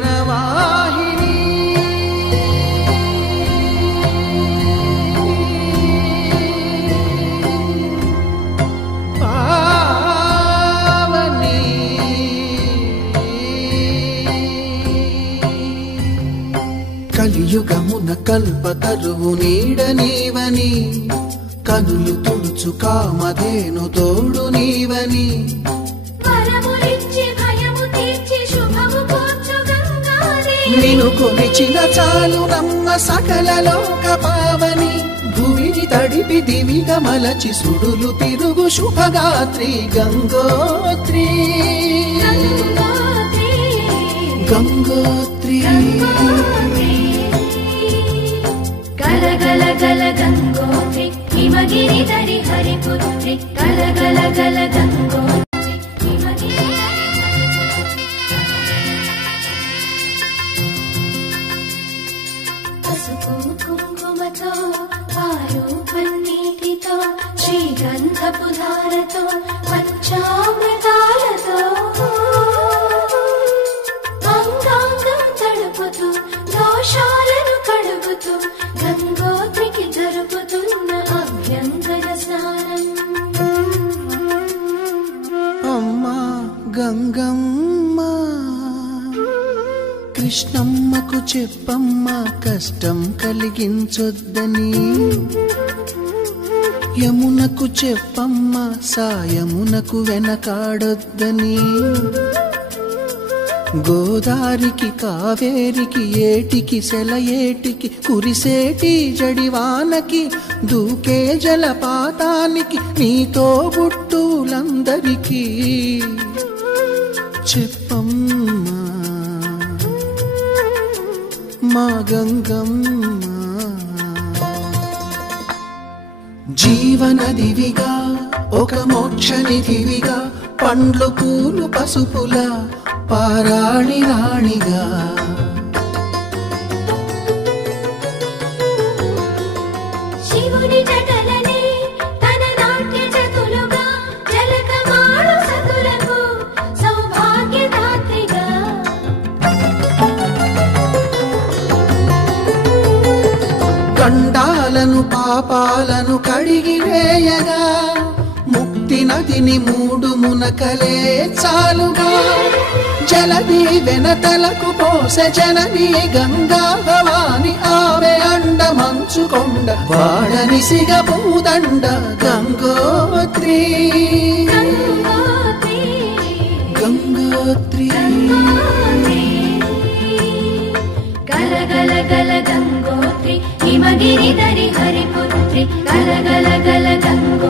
జీవనవాహిని పావని కలియుగమున కల్పతరువు నీడ నీవని కనులు తుడుచు కామధేను తోడు నీవని నిను కొలిచిన చాలు నమ్మ సకల లోక పావని భూమిని తడిపి దివిగా మలచి సుడులు తిరుగు శుభగాత్రి గంగోత్రి గంగోత్రి గల గల గల గంగోత్రి హిమగిరి దరి హరిపుత్రి గల గల గల గంగోత్రి కుంకుమతో పాలు పన్నీటితో శ్రీగంధపు ధారతో పంచామృతాలతో అంగాంగం తడుపుతూ దోషాలను కడుగుతూ గంగోత్రికి జరుపుతున్న అభ్యంగన స్నానం. అమ్మా గంగమ్మ కృష్ణమ్మకు చెప్పమ్మా కష్టం కలిగించొద్దని యమునకు చెప్పమ్మా సాయమునకు వెనకాడొద్దని గోదారికి కావేరికి ఏటికి సెలయేటికి కురిసేటి జడివానకి దూకే జలపాతానికి నీతో బుట్టులందరికీ చెప్పమ్మా మా గంగమ్మ. జీవనదివిగా ఒక మోక్షనిధివిగా పండ్లు పూలు పసుపుల పారాణి రాణిగా శివుని జటలనే తన నాట్య చతులుగా జలకమాడు సతులకు సౌభాగ్యదాత్రిగా గండాలను పాపాలను కడిగివేయగా ముక్తి నదిని మూడు మునకలే చాలుగా జలది వెనతలకు పోసె జనని గంగా భవాని ఆమె అండ మంచుకొండ వాడని సిగ పూదండ గంగోత్రి గంగోత్రి గల గల గల గంగోత్రి హిమగిరి దరి హరిపుత్రి గల గల గల గంగోత్రి